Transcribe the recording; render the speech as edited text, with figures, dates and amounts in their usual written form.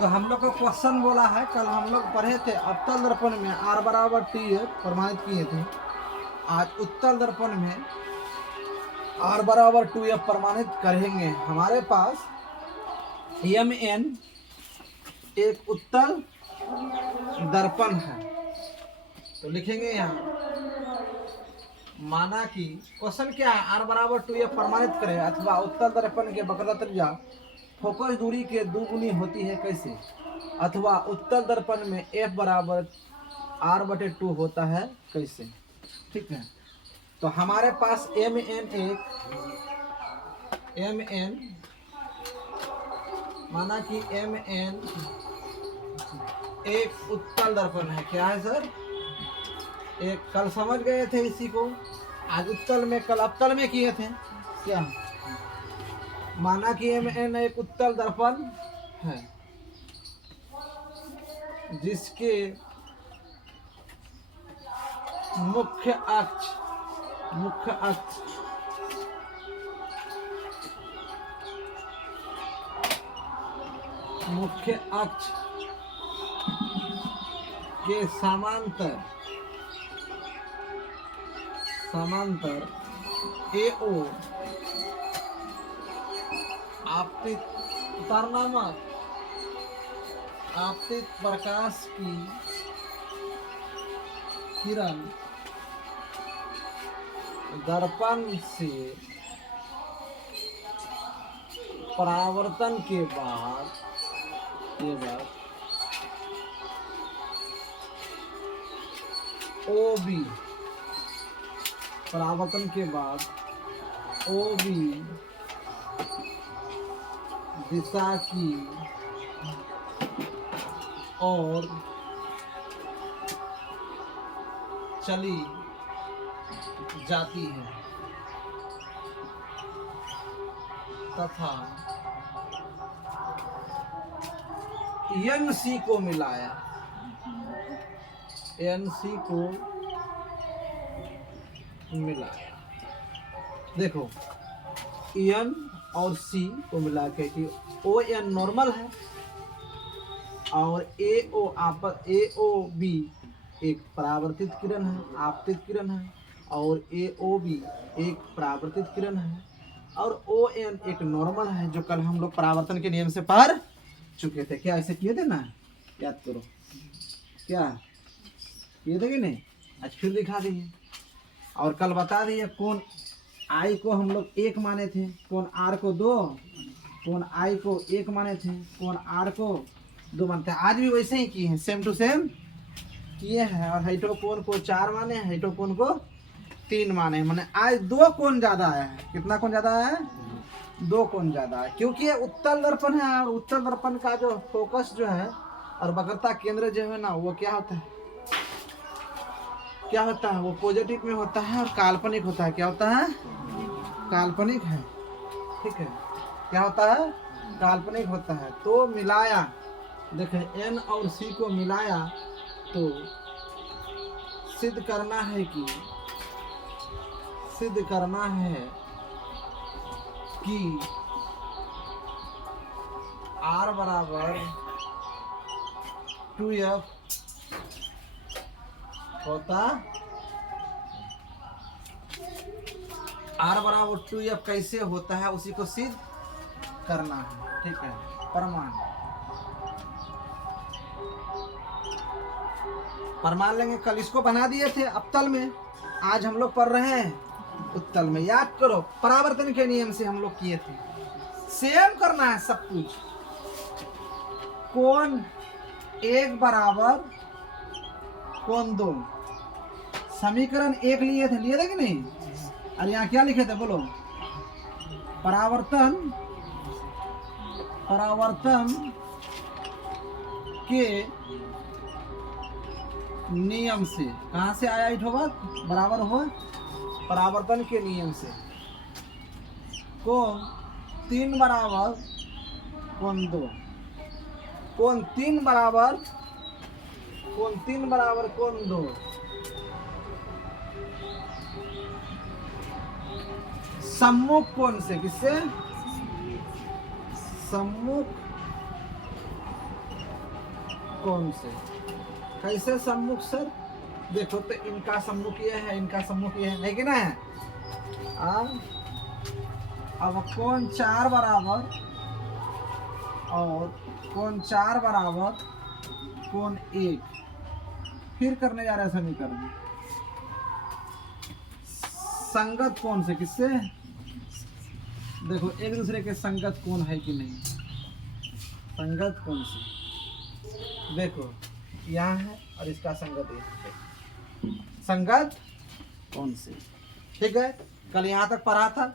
तो हम लोग को क्वेश्चन बोला है, कल हम लोग पढ़े थे अवतल दर्पण में R बराबर T प्रमाणित किए थे। आज उत्तल दर्पण में R बराबर 2F प्रमाणित करेंगे। हमारे पास Mn एक उत्तल दर्पण है, तो लिखेंगे यहाँ माना कि क्वेश्चन क्या है, R बराबर 2F प्रमाणित करें अथवा उत्तल दर्पण के वक्रता त्रिज्या फोकस दूरी के दुगुनी होती है कैसे, अथवा उत्तल दर्पण में F बराबर R/2 होता है कैसे। ठीक है, तो हमारे पास Mn माना कि Mn एक उत्तल दर्पण है। क्या है सर? एक कल समझ गए थे इसी को, आज उत्तल में, कल अवतल में किए थे। क्या माना कि Mn एक उत्तल दर्पण है जिसके मुख्य अक्ष के समांतर AO आपतित प्रकाश की किरण दर्पण से परावर्तन के बाद OB परावर्तन के बाद OB दिशा की और चली जाती है तथा NC को मिलाया देखो N और C को मिला के कि ON नॉर्मल है और AOB एक परावर्तित किरण है, आपतित किरण है, और AOB एक परावर्तित किरण है, और ON एक नॉर्मल है, जो कल हम लोग परावर्तन के नियम से पढ़ चुके थे। क्या ऐसे किए थे ना, याद करो। क्या किए थे कि नहीं? आज फिर दिखा दिए और कल बता दिए कौन I को हम लोग 1 माने थे, कौन R को 2, कौन I को 1 माने थे, कौन R को 2 मानते हैं। आज भी वैसे ही किए हैं, सेम टू सेम किए हैं। और हाइटो कोण को 4 माने, हाइटो कोण को 3 माने। मैंने आज 2 कोण ज़्यादा आया है। कितना कोण ज़्यादा आया है? 2 कोण ज़्यादा है, क्योंकि ये उत्तल दर्पण है और उत्तल दर्पण का जो फोकस जो है और वक्रता केंद्र जो है ना, वो क्या होता है, वो पॉजिटिव में होता है और काल्पनिक होता है। क्या होता है? काल्पनिक है। ठीक है, क्या होता है? काल्पनिक होता है। तो मिलाया, देखें N और C को मिलाया तो सिद्ध करना है कि R बराबर 2F होता। R बराबर 2F कैसे होता है उसी को सिद्ध करना है। ठीक है, प्रमाण लेंगे। कल इसको बना दिए थे अवतल में, आज हम लोग पढ़ रहे हैं उत्तल में। याद करो, परावर्तन के नियम से हम लोग किए थे। सेम करना है सब कुछ। कोण 1 बराबर कोण 2, समीकरण 1 लिए थे कि नहीं? और यहाँ क्या लिखे थे बोलो? परावर्तन के नियम से, कहाँ से आया होगा? बराबर हो परावर्तन के नियम से कोण 3 बराबर कोण 2, कोण 3 बराबर कोण 2 सम्मुख कोण से, किससे? सम्मुख कौन से? कैसे सम्मुख सर? देखो तो इनका सम्मुख ये है, इनका सम्मुख ये है कि ना है? अब कौन 4 बराबर और कौन 4 बराबर कौन 1 फिर करने जा रहे हैं समीकरण। संगत कौन से किससे? देखो एक दूसरे के संगत कौन है कि नहीं, संगत कौन से? देखो यहाँ है और इसका संगत ये, संगत कौन से? ठीक है, कल यहाँ तक पढ़ा था।